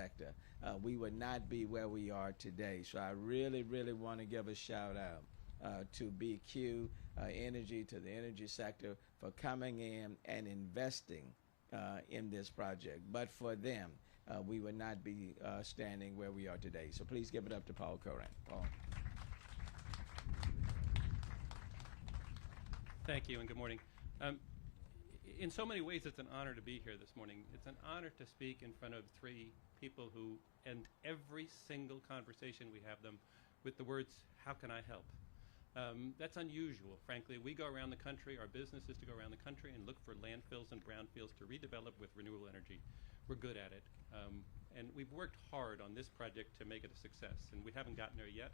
sector, we would not be where we are today. So I really, really want to give a shout out to BQ Energy, to the energy sector for coming in and investing in this project. But for them, we would not be standing where we are today. So please give it up to Paul Coran. Paul. Thank you and good morning. In so many ways, it's an honor to be here this morning. It's an honor to speak in front of three people who end every single conversation we have them with the words, "How can I help?" That's unusual, frankly. We go around the country, our business is to go around the country and look for landfills and brownfields to redevelop with renewable energy. We're good at it. And we've worked hard on this project to make it a success, and we haven't gotten there yet.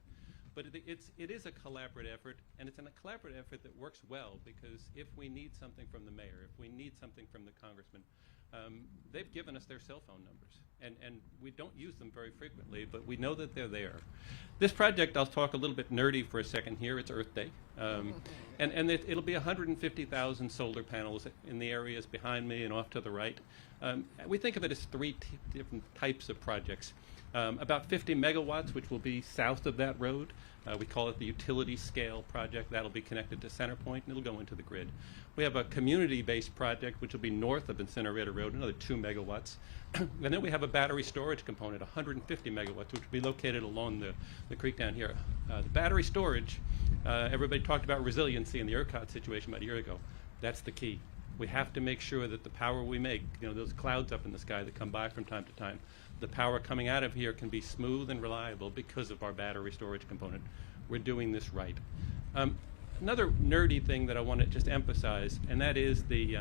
But it is a collaborative effort, and it's a collaborative effort that works well, because if we need something from the mayor, if we need something from the congressman, they've given us their cell phone numbers. And we don't use them very frequently, but we know that they're there. This project, I'll talk a little bit nerdy for a second here. It's Earth Day. And it'll be 150,000 solar panels in the areas behind me and off to the right. We think of it as three different types of projects. About 50 megawatts, which will be south of that road. We call it the utility scale project. That'll be connected to CenterPoint, and it'll go into the grid. We have a community-based project, which will be north of Incinerator Road, another 2 megawatts. And then we have a battery storage component, 150 megawatts, which will be located along the creek down here. The battery storage, everybody talked about resiliency in the ERCOT situation about a year ago. That's the key. We have to make sure that the power we make, those clouds up in the sky that come by from time to time, the power coming out of here can be smooth and reliable because of our battery storage component. We're doing this right. Another nerdy thing that I want to just emphasize, and that is the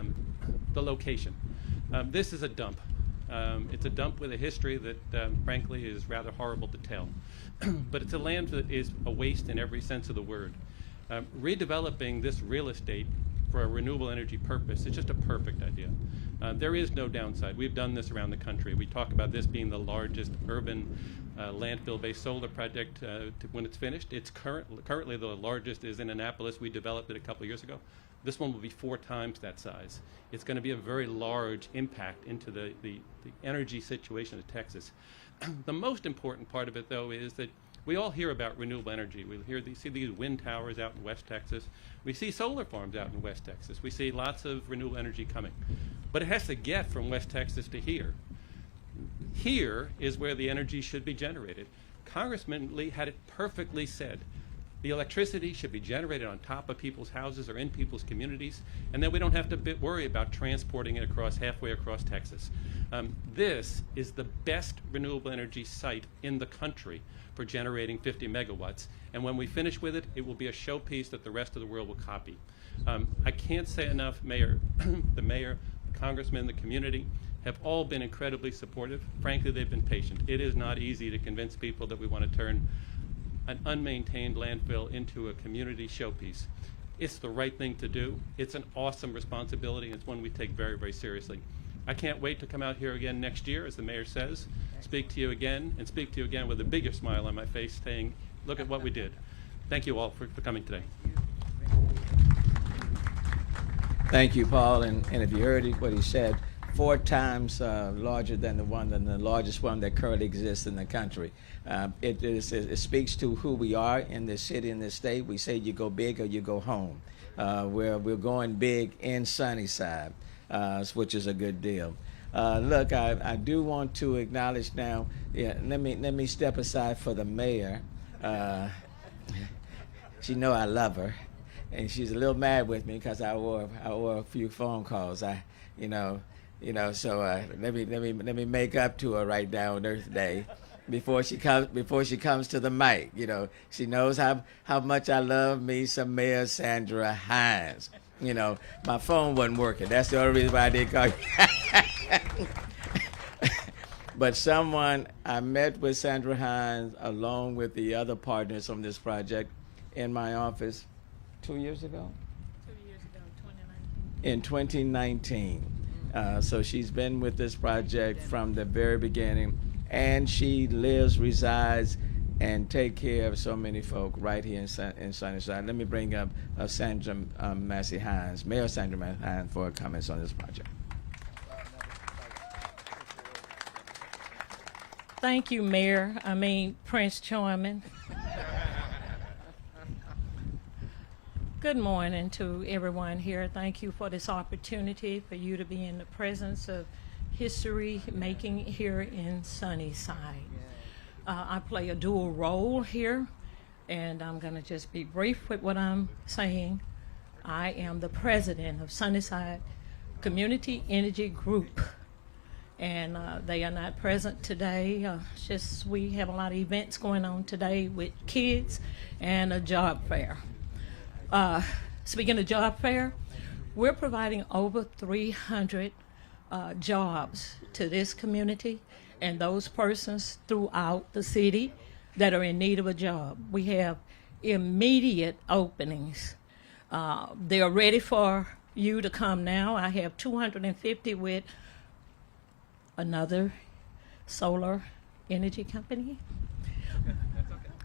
location. This is a dump. It's a dump with a history that, frankly, is rather horrible to tell. But it's a land that is a waste in every sense of the word. Redeveloping this real estate for a renewable energy purpose is just a perfect idea. There is no downside. We've done this around the country. We talk about this being the largest urban landfill-based solar project when it's finished. It's currently the largest is in Annapolis. We developed it a couple of years ago. This one will be 4 times that size. It's going to be a very large impact into the energy situation of Texas. The most important part of it, though, is that we all hear about renewable energy. We see these wind towers out in West Texas. We see solar farms out in West Texas. We see lots of renewable energy coming. But it has to get from West Texas to here. Here is where the energy should be generated. Congressman Lee had it perfectly said. The electricity should be generated on top of people's houses or in people's communities, and then we don't have to worry about transporting it halfway across Texas. This is the best renewable energy site in the country for generating 50 megawatts. And when we finish with it, it will be a showpiece that the rest of the world will copy. I can't say enough, Mayor, the mayor, the congressman, the community have all been incredibly supportive. Frankly, they've been patient. It is not easy to convince people that we want to turn an unmaintained landfill into a community showpiece. It's the right thing to do. It's an awesome responsibility, and it's one we take very, very seriously. I can't wait to come out here again next year, as the mayor says, speak to you again, and speak to you again with a bigger smile on my face saying, look at what we did. Thank you all for coming today. Thank you, Paul. And if you heard what he said, 4 times larger than the largest one that currently exists in the country. It speaks to who we are in this city, in this state. We say you go big or you go home. We're going big in Sunnyside, which is a good deal. Look, I do want to acknowledge now. Yeah, let me step aside for the mayor. She know I love her, and she's a little mad with me because I wore a few phone calls. So let me make up to her right now on Earth Day, before she comes to the mic. She knows how much I love me some Mayor Sandra Hines. My phone wasn't working. That's the only reason why I didn't call you. But I met with Sandra Hines along with the other partners on this project in my office 2 years ago. 2 years ago, 2019. In 2019. So she's been with this project from the very beginning, and she resides, and take care of so many folk right here in Sunnyside. Let me bring up Sandra Massey Hines, Mayor Sandra Massey Hines, for comments on this project. Thank you, Prince Charming. Good morning to everyone here. Thank you for this opportunity for you to be in the presence of history making here in Sunnyside. I play a dual role here, and I'm going to just be brief with what I'm saying. I am the president of Sunnyside Community Energy Group, and they are not present today. Just we have a lot of events going on today with kids and a job fair. Speaking of job fair, we're providing over 300 jobs to this community and those persons throughout the city that are in need of a job. We have immediate openings. They are ready for you to come now. I have 250 with another solar energy company.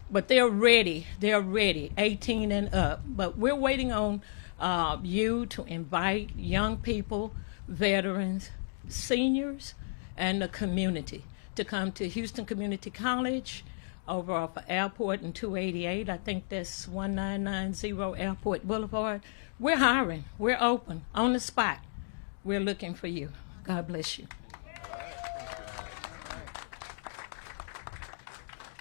But they're ready, 18 and up. But we're waiting on you to invite young people, veterans, seniors, and the community to come to Houston Community College over off of Airport and 288. I think that's 1990 Airport Boulevard. We're hiring. We're open, on the spot. We're looking for you. God bless you.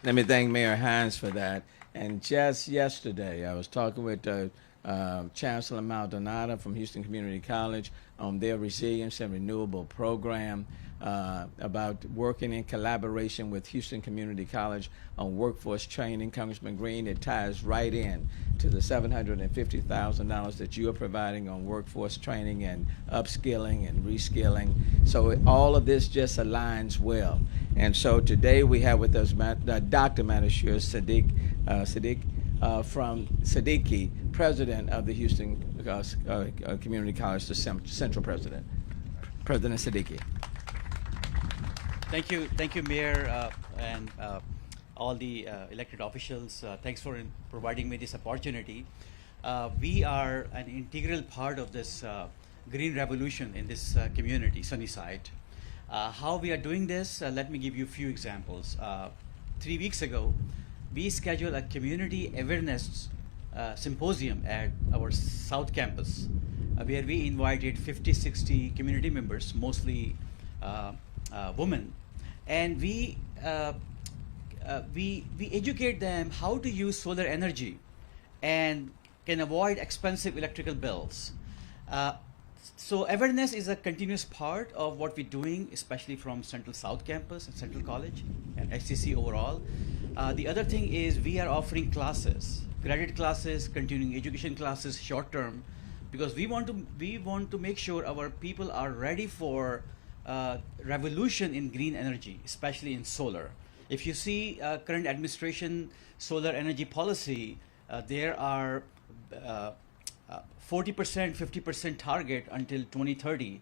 Let me thank Mayor Hines for that. And just yesterday, I was talking with Chancellor Maldonado from Houston Community College on their Resilience and Renewable program about working in collaboration with Houston Community College on workforce training. Congressman Green, it ties right in to the $750,000 that you are providing on workforce training and upskilling and reskilling. So all of this just aligns well. And so today we have with us Dr. Manashur from Siddiqui, president of the Houston Community College, the central president. President Siddiqui. Thank you, Mayor, and all the elected officials. Thanks for providing me this opportunity. We are an integral part of this green revolution in this community, Sunnyside. How we are doing this, let me give you a few examples. 3 weeks ago, we scheduled a community awareness symposium at our South Campus, where we invited 50, 60 community members, mostly women, and we educate them how to use solar energy and can avoid expensive electrical bills. So awareness is a continuous part of what we're doing, especially from Central South Campus and Central College and HCC overall. The other thing is we are offering classes, credit classes, continuing education classes, short term, because we want to make sure our people are ready for revolution in green energy, especially in solar. If you see current administration solar energy policy, there are 40%, 50% target until 2030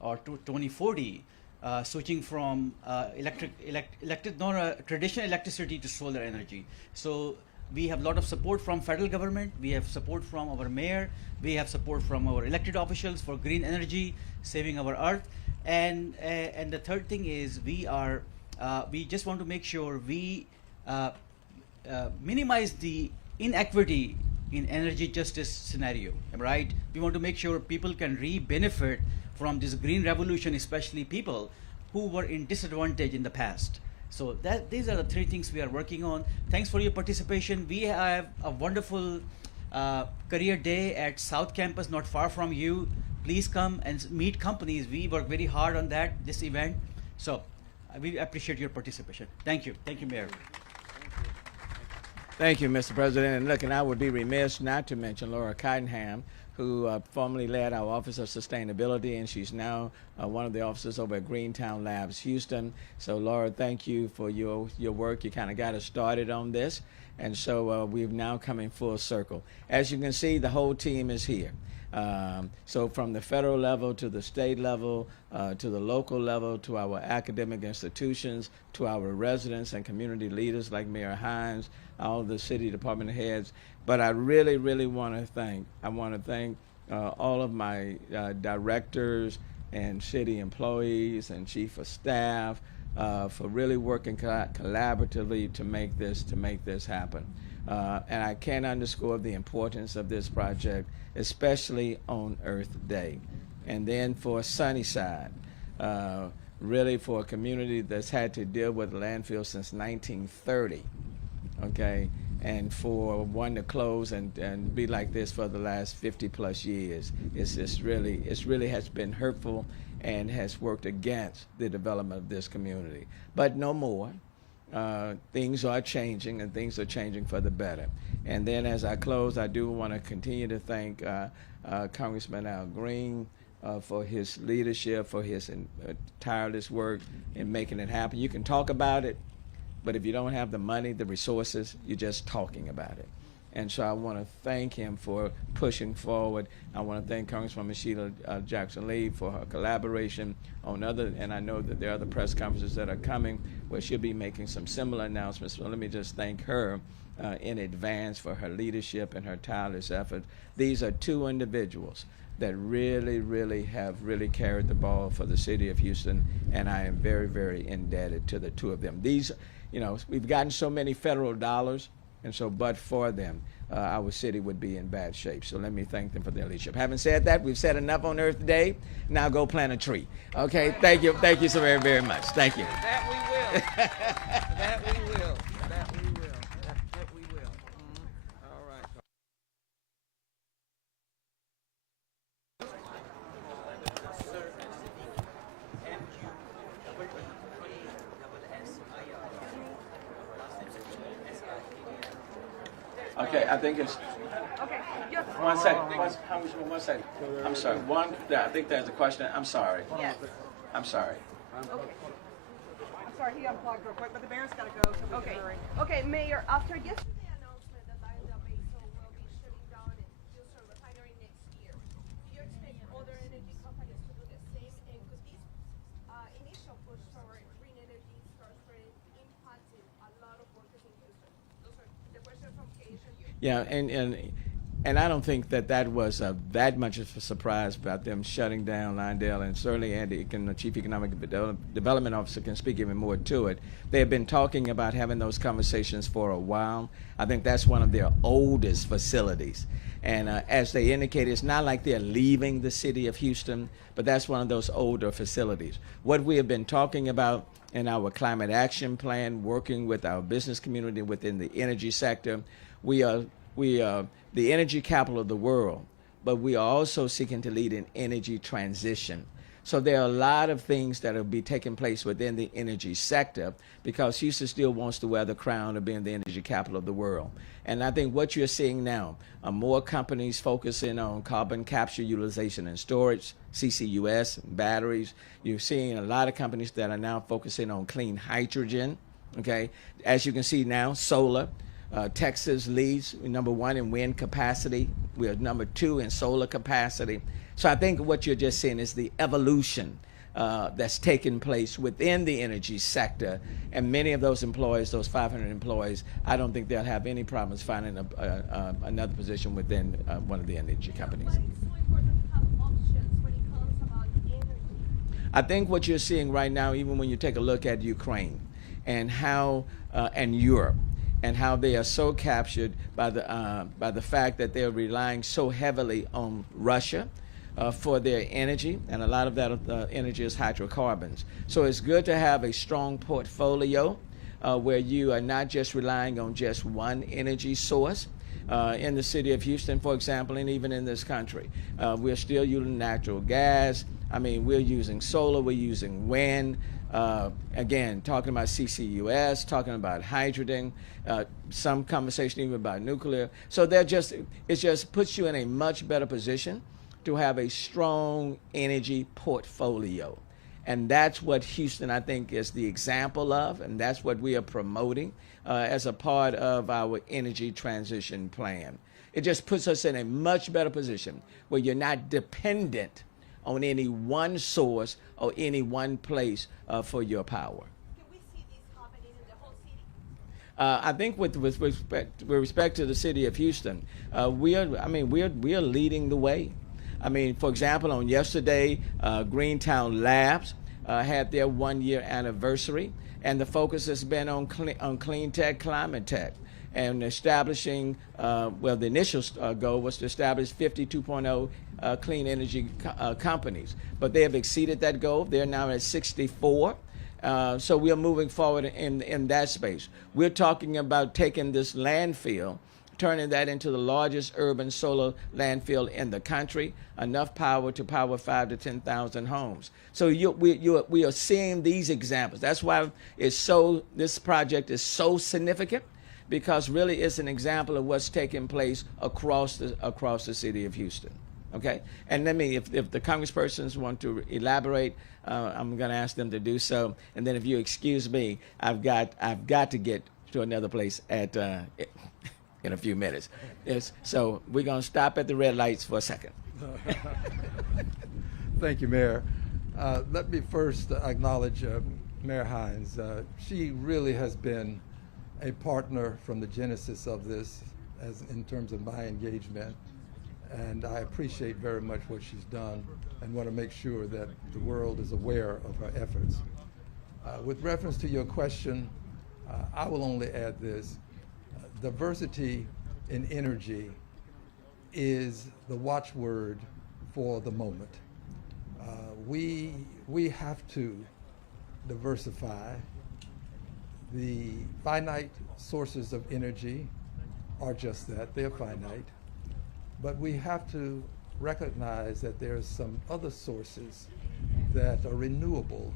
or to 2040, switching from traditional electricity to solar energy. So we have a lot of support from federal government. We have support from our mayor. We have support from our elected officials for green energy, saving our earth. And the third thing is we just want to make sure we minimize the inequity in energy justice scenario, right? We want to make sure people can benefit from this green revolution, especially people who were in disadvantage in the past. So these are the three things we are working on. Thanks for your participation. We have a wonderful career day at South Campus, not far from you. Please come and meet companies. We work very hard on this event. So we appreciate your participation. Thank you. Thank you, Mayor. Thank you, Mr. President. And look, and I would be remiss not to mention Laura Cottenham, who formerly led our Office of Sustainability, and she's now one of the officers over at Greentown Labs, Houston. So, Laura, thank you for your work. You kind of got us started on this, and so we've now come in full circle. As you can see, the whole team is here. So from the federal level to the state level, to the local level, to our academic institutions, to our residents and community leaders like Mayor Hines, all of the city department heads. But I really, really want to thank all of my directors and city employees and chief of staff for really working collaboratively to make this happen. And I can't underscore the importance of this project, especially on Earth Day. And then for Sunnyside, really for a community that's had to deal with landfill since 1930, okay, and for one to close and be like this for the last 50 plus years, it's really has been hurtful and has worked against the development of this community. But no more. Things are changing, and things are changing for the better. And then as I close, I do want to continue to thank Congressman Al Green for his leadership, for his tireless work in making it happen. You can talk about it, but if you don't have the money, the resources, you're just talking about it. And so I want to thank him for pushing forward. I want to thank Congresswoman Sheila Jackson Lee for her collaboration on other, and I know that there are other press conferences that are coming where she'll be making some similar announcements. So let me just thank her in advance for her leadership and her tireless effort. These are two individuals that really have carried the ball for the city of Houston, and I am very indebted to the two of them. These, we've gotten so many federal dollars, and so but for them, our city would be in bad shape. So let me thank them for their leadership. Having said that, we've said enough on Earth Day. Now go plant a tree. Okay, thank you so very much. Thank you. That we will. That we will. That we will. That we will. All right. Okay, I think it's Okay, yes. 1 second. One second. I'm sorry. I think there's a question. I'm sorry. Yes. I'm sorry. Okay. I'm sorry, he unplugged real quick, but the mayor's got to go, so we Okay. can hurry. Okay, Mayor, after yesterday's announcement that Lyondell Basin will be shutting down its Houston refinery next year, do you expect other energy companies to do the same? And could this initial push toward green energy start spreading impacting a lot of workers in Houston? Those are the questions from KHNU. Yeah, and I don't think that was that much of a surprise about them shutting down Lyondell, and certainly Andy, the Chief Economic Development Officer, can speak even more to it. They have been talking about having those conversations for a while. I think that's one of their oldest facilities. And as they indicated, it's not like they're leaving the city of Houston, but that's one of those older facilities. What we have been talking about in our climate action plan, working with our business community within the energy sector, we are the energy capital of the world, but we are also seeking to lead an energy transition. So there are a lot of things that will be taking place within the energy sector because Houston still wants to wear the crown of being the energy capital of the world. And I think what you're seeing now are more companies focusing on carbon capture, utilization, and storage, CCUS, and batteries. You're seeing a lot of companies that are now focusing on clean hydrogen, okay? As you can see now, solar. Texas leads #1 in wind capacity. We are #2 in solar capacity. So I think what you're just seeing is the evolution that's taking place within the energy sector. And many of those employees, those 500 employees, I don't think they'll have any problems finding another position within one of the energy companies. But it's so important to have options when it comes about energy. I think what you're seeing right now, even when you take a look at Ukraine and how and Europe, and how they are so captured by the fact that they're relying so heavily on Russia for their energy, and a lot of that energy is hydrocarbons. So it's good to have a strong portfolio where you are not just relying on just one energy source. In the city of Houston, for example, and even in this country, we're still using natural gas. I mean, we're using solar, we're using wind. Again, talking about CCUS, talking about hydrogen, some conversation even about nuclear. So it just puts you in a much better position to have a strong energy portfolio. And that's what Houston, I think, is the example of, and that's what we are promoting as a part of our energy transition plan. It just puts us in a much better position where you're not dependent on any one source or any one place for your power. Can we see this happening in the whole city? I think with respect to the city of Houston, we are leading the way. I mean, for example, on yesterday, Greentown Labs had their 1-year anniversary, and the focus has been on clean tech, climate tech, and establishing, the initial goal was to establish 50 2.0 clean energy companies. But they have exceeded that goal. They're now at 64. So we are moving forward in that space. We're talking about taking this landfill, turning that into the largest urban solar landfill in the country, enough power to power 5,000 to 10,000 homes. So we are seeing these examples. That's why this project is so significant, because really it's an example of what's taking place across the city of Houston. Okay, and if the congresspersons want to elaborate, I'm going to ask them to do so. And then if you excuse me, I've got to get to another place in a few minutes. So we're going to stop at the red lights for a second. Thank you, Mayor. Let me first acknowledge Mayor Hines. She really has been a partner from the genesis of this, as in terms of my engagement, and I appreciate very much what she's done and want to make sure that the world is aware of her efforts. With reference to your question, I will only add this. Diversity in energy is the watchword for the moment. We have to diversify. The finite sources of energy are just that, they're finite. But we have to recognize that there's some other sources that are renewable,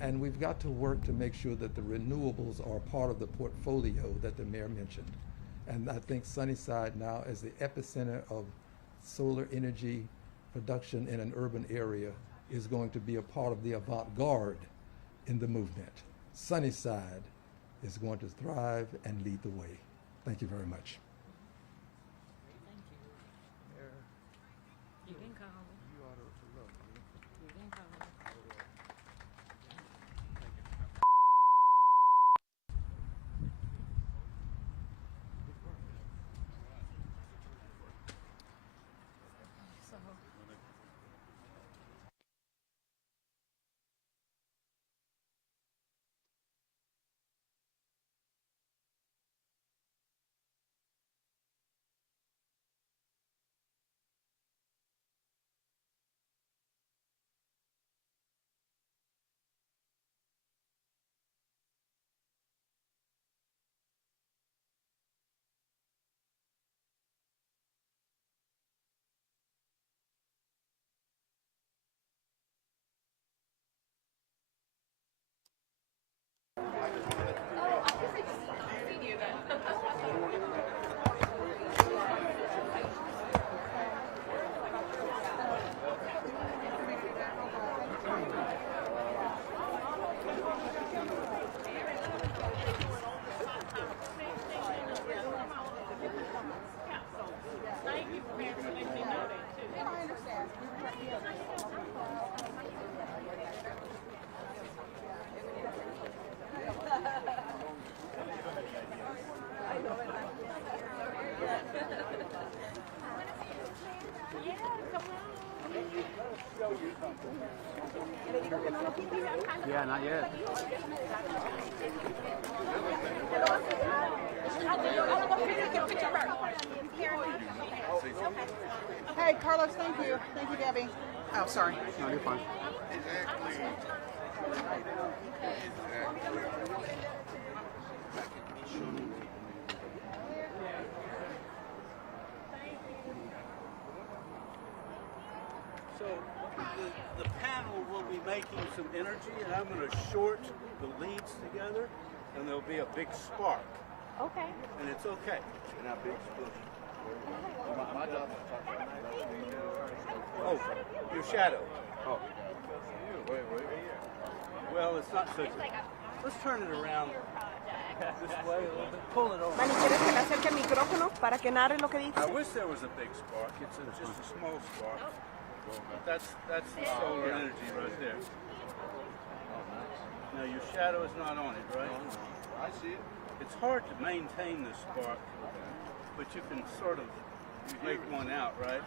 and we've got to work to make sure that the renewables are part of the portfolio that the mayor mentioned. And I think Sunnyside now, as the epicenter of solar energy production in an urban area, is going to be a part of the avant-garde in the movement. Sunnyside is going to thrive and lead the way. Thank you very much. You can call me. You can call me. Yeah, not yet. Hey, Carlos, thank you. Thank you, Debbie. Oh, sorry. No, you're fine. So the panel will be making some energy, and I'm going to short the leads together, and there'll be a big spark. Okay. And it's okay. And a big explosion. My job is to talk about Oh, your shadow. Oh. Wait. Well, it's not such a... Let's turn it around this way a little bit. Pull it over. Manny, ¿quieres que le acerque el micrófono para que narre lo que dice? I wish there was a big spark. It's just a small spark. But that's the solar energy right there. Now your shadow is not on it, right? I see it. It's hard to maintain the spark, but you can sort of make one out, right?